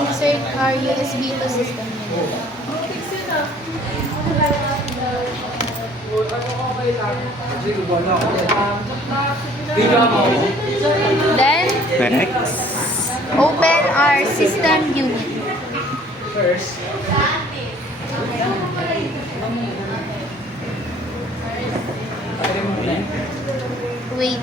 insert our USB to system unit. Then, Next. open our system unit. Wait.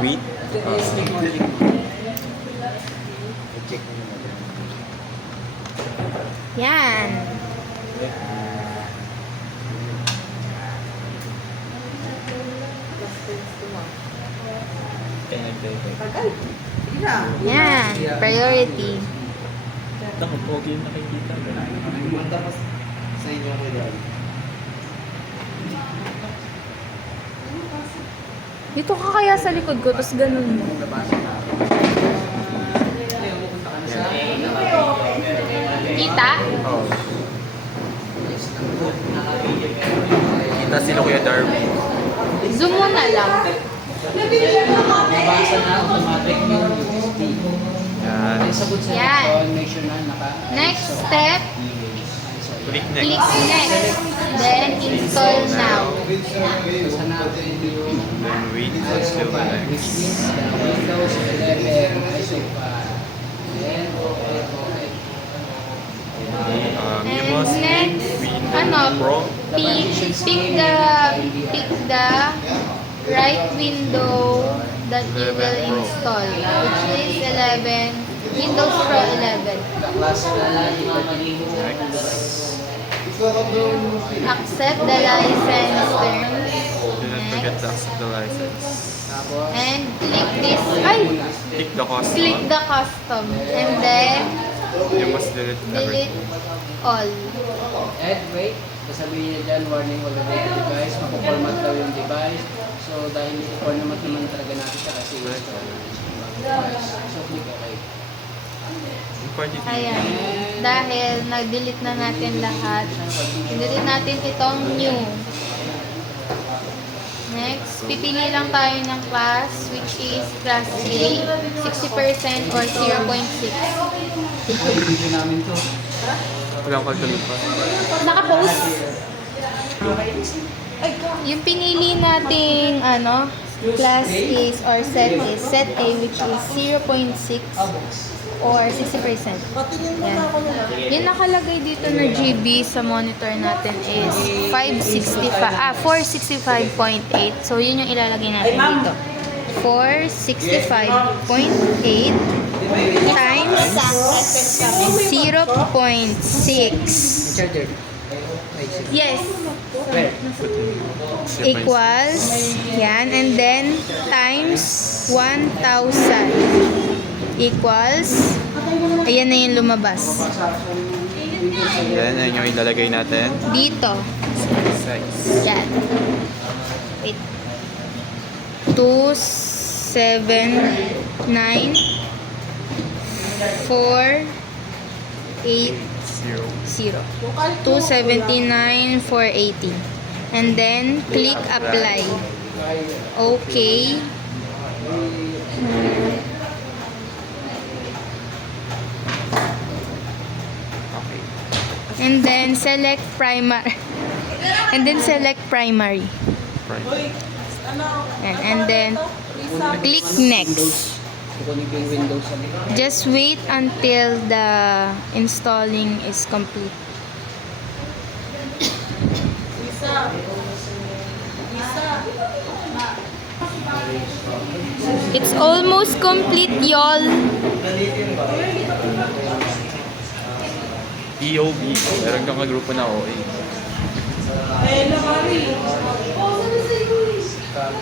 Wait. Yan. Yan. Priority. Takot po yung nakikita. Sa inyo ko yan. Dito ka kaya sa likod ko, tapos ganun mo. Kita? Oo. Kita sila Kuya Darby. Zoom mo na lang. Nabasa na automatic yung USB. Yan. Ay, sagot sa Yan. election, make sure na naka... Next step, Click click next. next. Then install now. Sa natin yung... Then wait until the which next. means the Windows 11 ISO file. Then, okay. You And must next, Windows ano, Pro. pick the right window that you will install, which is 11, Windows Pro 11. The class na mamaliho. Accept the license terms. Do not forget to accept the license. Tapos, And click this, ay, Click the custom. click the custom. And then, You must delete delete everything. all. and wait, sasabihin niya dyan, warning overrated device, mapoformat daw yung device. So, dahil i-format naman talaga natin siya kasi install natin siya. So, click okay. Important. Ayan. Dahil nag-delete na natin lahat, delete natin itong new. Next, pipili lang tayo ng class, which is class A, 60% or 0.6. Video namin to. Walang kalkulot pa. Naka-post. Yung pinili nating class is or set A, which is 0.6 or 60%. Yan. Yung nakalagay dito na GB sa monitor natin is 465.8. So, yun yung ilalagay natin dito. 465.8 times 0.6. Charger. Yes. Equals, yan, and then times 1,000 equals, ayan na yung lumabas. Then, ayun yung ilalagay natin. Dito. Size. Yan. Wait. 2, 7, 9, 4, 8, 0. 0. 279, 480. And then, click apply. Okay. Okay. And then, select primary. And then, select primary. Right. And then, click next. Kukunin ko yung Windows. Just wait until the installing is complete. It's almost complete, y'all. EOB. Meron kang grupo na OA. Almost done.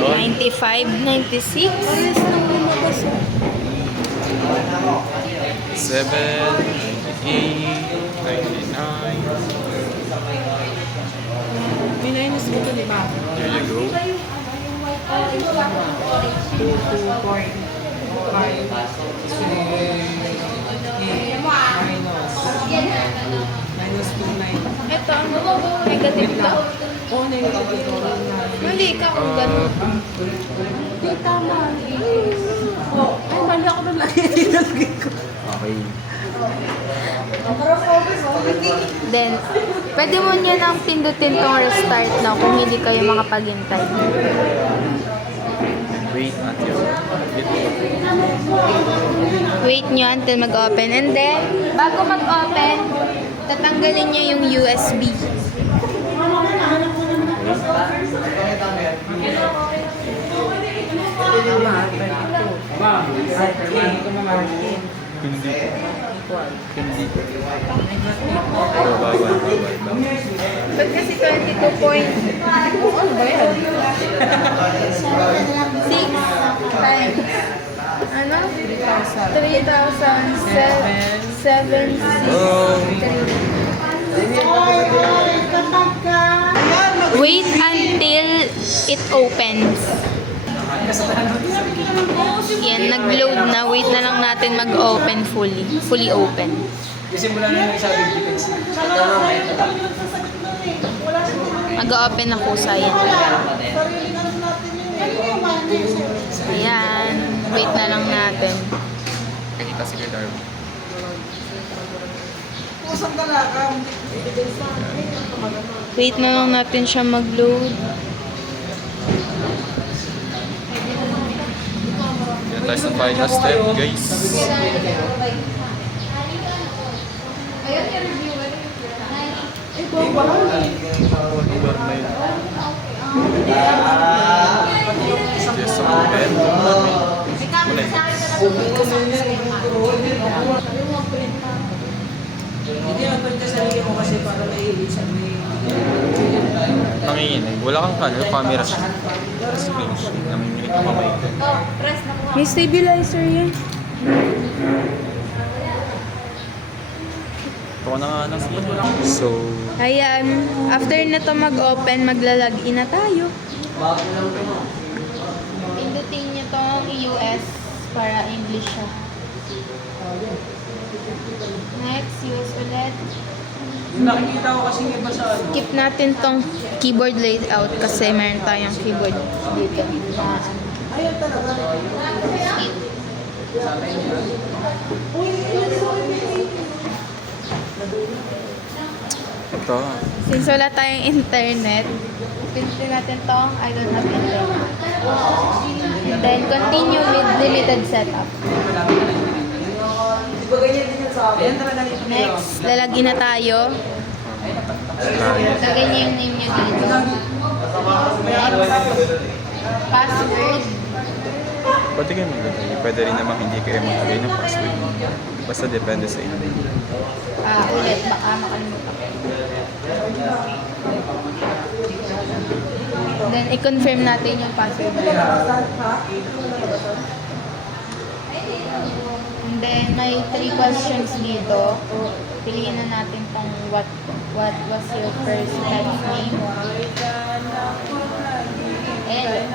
95, 96. 7, 98, 99. May minus mo ito, di ba? There you go. 2, 2, 4, 5, minus 2, 9. Ito, negative ka. Oo, negative ito. Mali ka kung ganun. Dito. Okay. Then, pwede mo niya nang pindutin tong restart na kung hindi kayo makapaghintay. Wait until it Wait nyo until mag-open. And then, bago mag-open, tatanggalin niya yung USB. hindi. Hindi. Bawal. Ba't kasi 22 point? Ano ba yan? 6 times. Ano? 3,763. Wait until it opens. Yan, nag-load na. Wait na lang natin mag-open fully. Fully open. Kasi mula na nagsabi yung defense. Mag-open na kusa yan. Ayan. Wait na lang natin. Nakita si Kuya Darwin. Wait na lang natin siya mag-load. Yan tayo sa final step, guys. Lugar na yun. Yes, sa open. Muna yun. Hindi ang pagkasali mo kasi para maiilisan mo yung Nanginginig. Wala kang camera screen. Nanginginig ang kamay ko. May stabilizer yan. Ito na nga lang. So, Ayan. After na to mag-open, maglalagin na tayo. Pindutin niyo tong US para English siya. Next, US ulit. Yung nakikita ko kasi iba sa ano. Skip natin tong keyboard layout kasi meron tayong keyboard dito. Ayaw talaga. Skip. ito. Since wala tayong internet, pindutin natin tong I don't have internet. And then, continue with limited setup. Ayan talaga dito. Next, lalagin na tayo. Lagay niyo yung name niyo dito. Password. Pwede kayo maglagay. Pwede rin naman hindi kayo maglagay ng password. Basta depende sa inyo. Ulit, baka makalimutan ko. Then, i-confirm natin yung password. And then, may 3 questions dito. Piliin na natin tong what was your first pet's name? And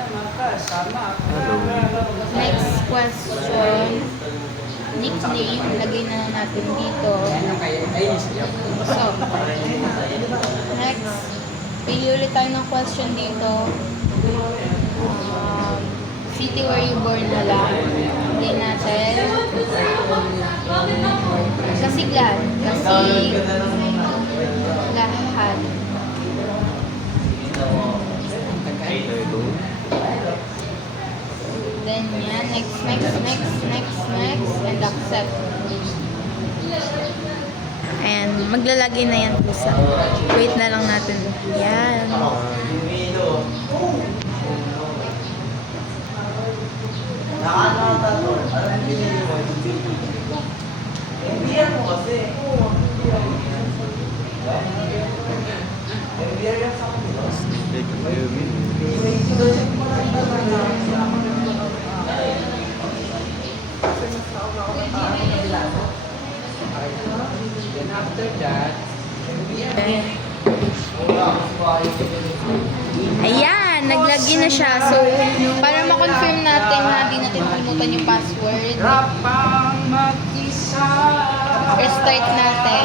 next question, nickname, lagay na natin dito. So, next, pili ulit tayo ng question dito. City where you born na lang. Lagay natin. Kasiglan. Kasi lahat. Then yan. Next. And accept. And maglalagay na yan po sa. Wait na lang natin. Yan. Then after that, Ayan, naglagay na siya. So, para ma-confirm natin na di natin kalimutan yung password, rapang mag-isa. restart natin.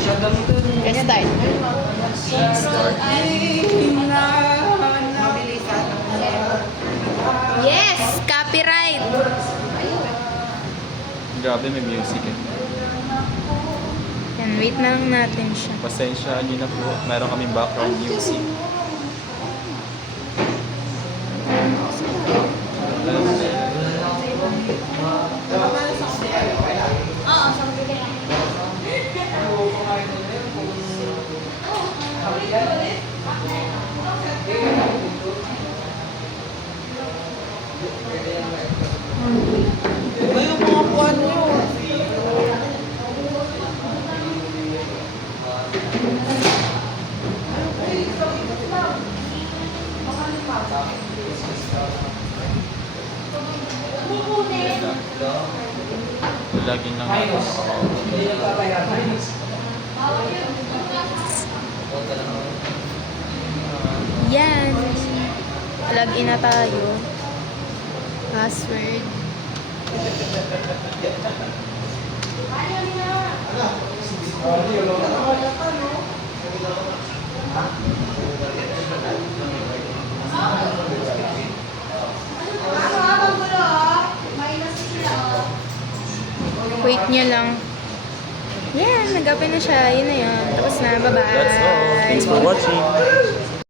Siya gamitin. Restart. Yes! Copyright! grabe may music eh. Yan, wait na lang natin siya. Pasensya nyo na po, meron kaming background music. Iba yung mga buwan nyo. Lagi lang ako. Yan. Login na tayo. Password. Wait nyo lang. Yan, nag-open na siya. Yun na yun. Tapos na. Bye-bye. That's all. Thanks for watching.